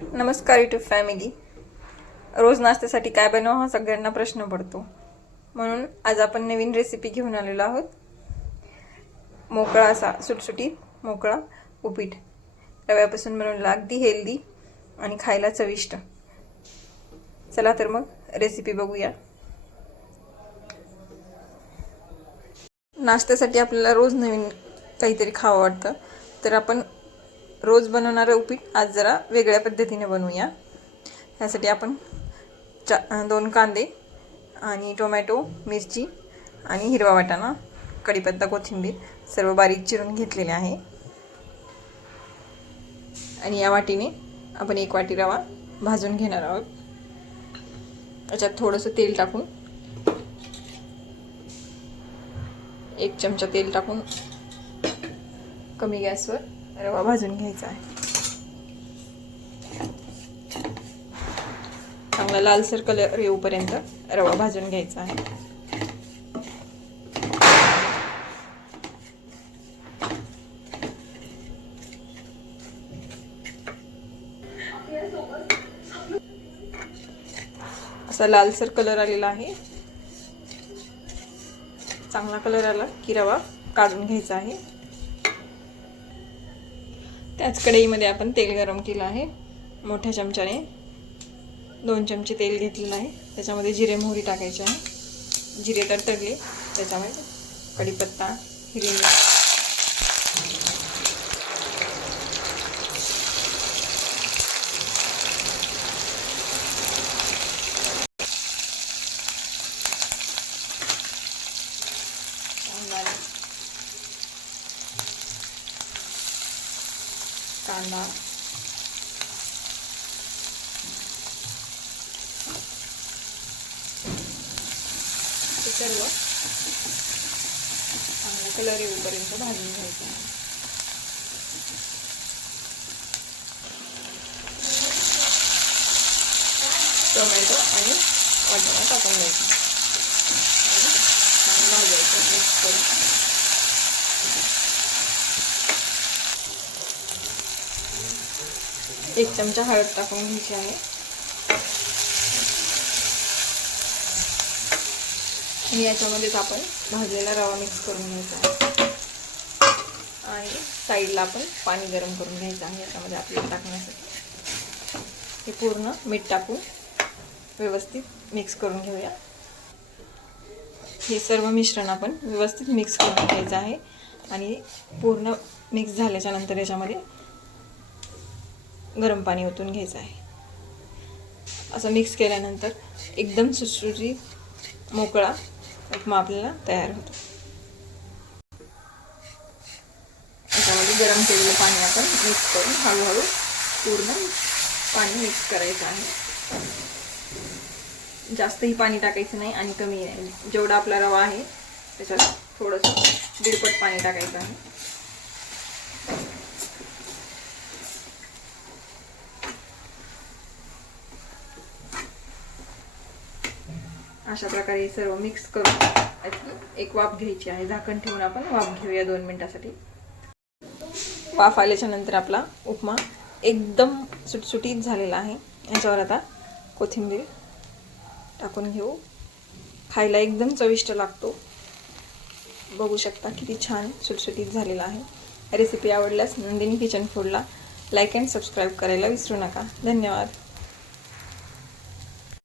नमस्कार YouTube family. रोज नाश्त्यासाठी काय बनवावं हा सगळ्यांना प्रश्न पडतो, म्हणून आज आपण नवीन रेसिपी घेऊन आलेलो आहोत. मोकळा असा सुटसुटीत मोकळा उपीट रव्यापासून बनवलेला, अगदी हेल्दी आणि खायला चविष्ट. चला तर मग रेसिपी बघूया. नाश्त्यासाठी आपल्याला रोज नवीन काहीतरी खावं वाटतं, तर आपण रोज बनवणारं उपीट आज जरा वेगळ्या पद्धतीने बनवूया. यासाठी आपण 2 कांदे आणि टोमॅटो, मिरची आणि हिरवा वाटाणा, कढीपत्ता, कोथिंबीर सर्व बारीक चिरून घेतलेले आहे. आणि या वाटीने आपण 1 वाटी रवा भाजून घेणार आहोत. याच्यात थोडंसं तेल टाकून, 1 चमचा तेल टाकून कमी गॅसवर रवा भाजून घ्यायचा आहे. चांगला लालसर कलर येऊपर्यंत रवा भाजून घ्यायचा आहे. असा लालसर कलर आलेला आहे. चांगला कलर आला की रवा काढून घ्यायचा आहे. त्याच कढईमध्ये आपण तेल गरम केलं आहे. मोठ्या चमच्याने 2 चमचे तेल घेतलेलं आहे. त्याच्यामध्ये जिरे मोहरी टाकायचे आहे. जिरे तडतडले त्याच्यामध्ये कढीपत्ता, हिरवी मिरची, कांदा, हे सर्व चांगला कलर येऊपर्यंत भाजून घ्यायचं आहे. टोमॅटो आणि वाटाणा टाकून घ्यायचा, चांगलं भाजायचं, मिक्स करून. एक चमचा हळद टाकून घ्यायची आहे. आणि याच्यामध्येच आपण भाजलेला रवा मिक्स करून घ्यायचा आहे. आणि साईडला आपण पाणी गरम करून घ्यायचं आहे याच्यामध्ये आपल्याला टाकण्यासाठी. हे पूर्ण मीठ टाकून व्यवस्थित मिक्स करून घेऊया. हे सर्व मिश्रण आपण व्यवस्थित मिक्स करून घ्यायचं आहे. आणि पूर्ण मिक्स झाल्याच्या नंतर याच्यामध्ये गरम पाणी ओतून घ्यायचं आहे. असं मिक्स केल्यानंतर एकदम सुटसुटीत मोकळा उपमा आपल्याला तयार होतो. याच्यामध्ये गरम केलेलं पाणी आपण मिक्स करून हळूहळू पूर्ण पाणी मिक्स करायचं आहे. जास्तही पाणी टाकायचं नाही आणि कमी नाही. जेवढा आपला रवा आहे त्याच्यात थोडंसं 1.5 पट पाणी टाकायचं आहे. अशा प्रकारे सर्व मिक्स करून एक वाफ घ्यायची आहे. झाकण ठेवून आपण वाफ घेऊया 2 मिनिटासाठी. वाफ आल्याच्या नंतर आपला उपमा एकदम सुटसुटीत झालेला आहे. याच्यावर आता कोथिंबीर टाकून घेऊ. खायला एकदम चविष्ट लागतो. बघू शकता किती छान सुटसुटीत झालेला आहे. रेसिपी आवडल्यास नंदिनी किचन फूडला लाईक अँड सबस्क्राईब करायला विसरू नका. धन्यवाद.